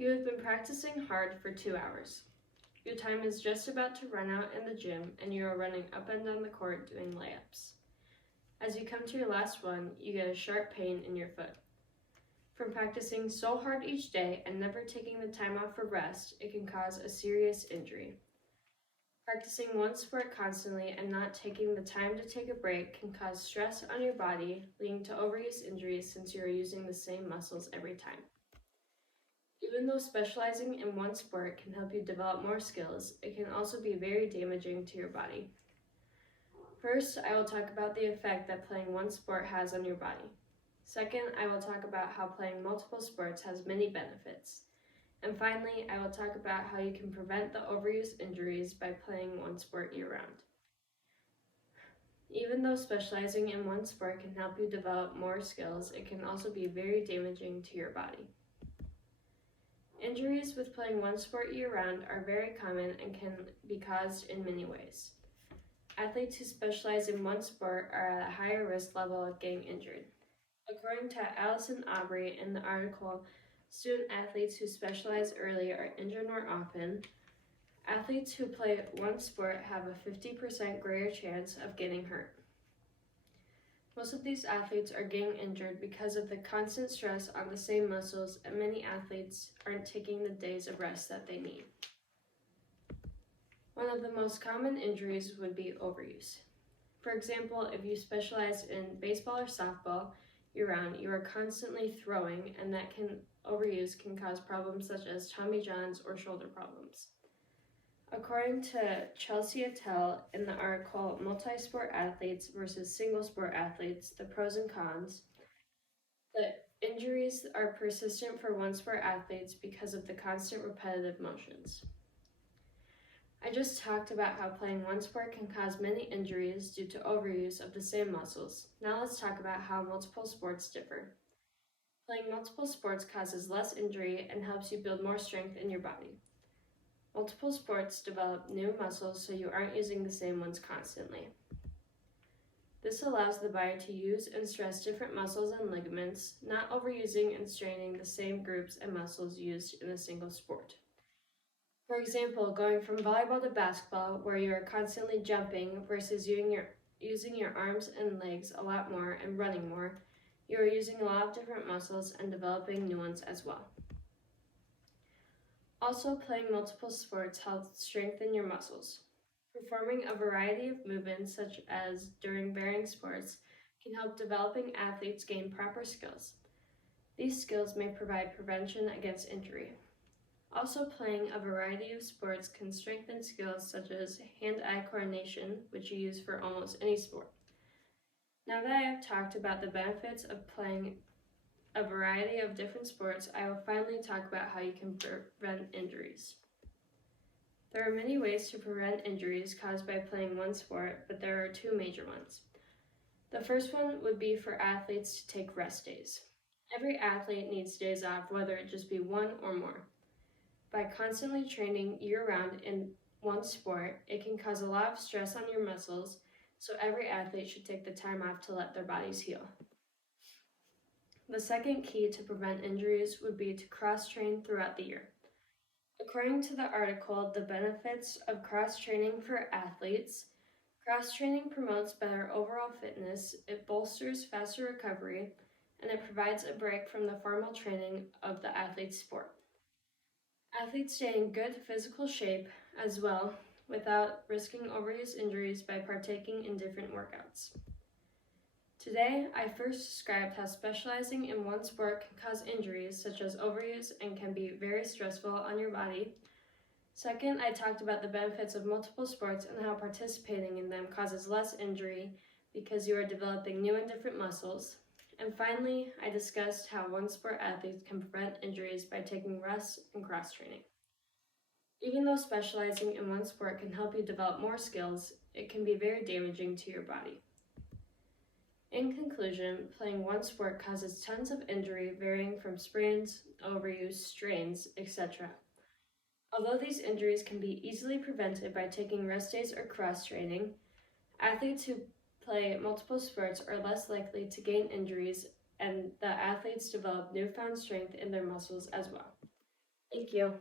You have been practicing hard for 2 hours. Your time is just about to run out in the gym and you are running up and down the court doing layups. As you come to your last one, you get a sharp pain in your foot. From practicing so hard each day and never taking the time off for rest, it can cause a serious injury. Practicing one sport constantly and not taking the time to take a break can cause stress on your body, leading to overuse injuries since you are using the same muscles every time. Even though specializing in one sport can help you develop more skills, it can also be very damaging to your body. First, I will talk about the effect that playing one sport has on your body. Second, I will talk about how playing multiple sports has many benefits. And finally, I will talk about how you can prevent the overuse injuries by playing one sport year-round. Even though specializing in one sport can help you develop more skills, it can also be very damaging to your body. Injuries with playing one sport year-round are very common and can be caused in many ways. Athletes who specialize in one sport are at a higher risk level of getting injured. According to Allison Aubrey in the article, Student athletes who specialize early are injured more often. Athletes who play one sport have a 50% greater chance of getting hurt. Most of these athletes are getting injured because of the constant stress on the same muscles, and many athletes aren't taking the days of rest that they need. One of the most common injuries would be overuse. For example, if you specialize in baseball or softball year-round, you are constantly throwing, and that overuse can cause problems such as Tommy Johns or shoulder problems. According to Chelsea Attell in the article Multi-Sport Athletes versus Single-Sport Athletes, the Pros and Cons, the injuries are persistent for one-sport athletes because of the constant repetitive motions. I just talked about how playing one sport can cause many injuries due to overuse of the same muscles. Now let's talk about how multiple sports differ. Playing multiple sports causes less injury and helps you build more strength in your body. Multiple sports develop new muscles so you aren't using the same ones constantly. This allows the body to use and stress different muscles and ligaments, not overusing and straining the same groups and muscles used in a single sport. For example, going from volleyball to basketball, where you are constantly jumping versus using your arms and legs a lot more and running more, you are using a lot of different muscles and developing new ones as well. Also, playing multiple sports helps strengthen your muscles. Performing a variety of movements, such as during varying sports, can help developing athletes gain proper skills. These skills may provide prevention against injury. Also, playing a variety of sports can strengthen skills such as hand-eye coordination, which you use for almost any sport. Now that I have talked about the benefits of playing a variety of different sports, I will finally talk about how you can prevent injuries. There are many ways to prevent injuries caused by playing one sport, but there are two major ones. The first one would be for athletes to take rest days. Every athlete needs days off, whether it just be one or more. By constantly training year-round in one sport, it can cause a lot of stress on your muscles, so every athlete should take the time off to let their bodies heal. The second key to prevent injuries would be to cross-train throughout the year. According to the article, The Benefits of Cross-Training for Athletes, cross-training promotes better overall fitness, it bolsters faster recovery, and it provides a break from the formal training of the athlete's sport. Athletes stay in good physical shape as well without risking overuse injuries by partaking in different workouts. Today, I first described how specializing in one sport can cause injuries such as overuse and can be very stressful on your body. Second, I talked about the benefits of multiple sports and how participating in them causes less injury because you are developing new and different muscles. And finally, I discussed how one sport athletes can prevent injuries by taking rest and cross-training. Even though specializing in one sport can help you develop more skills, it can be very damaging to your body. In conclusion, playing one sport causes tons of injury varying from sprains, overuse, strains, etc. Although these injuries can be easily prevented by taking rest days or cross-training, athletes who play multiple sports are less likely to gain injuries, and the athletes develop newfound strength in their muscles as well. Thank you.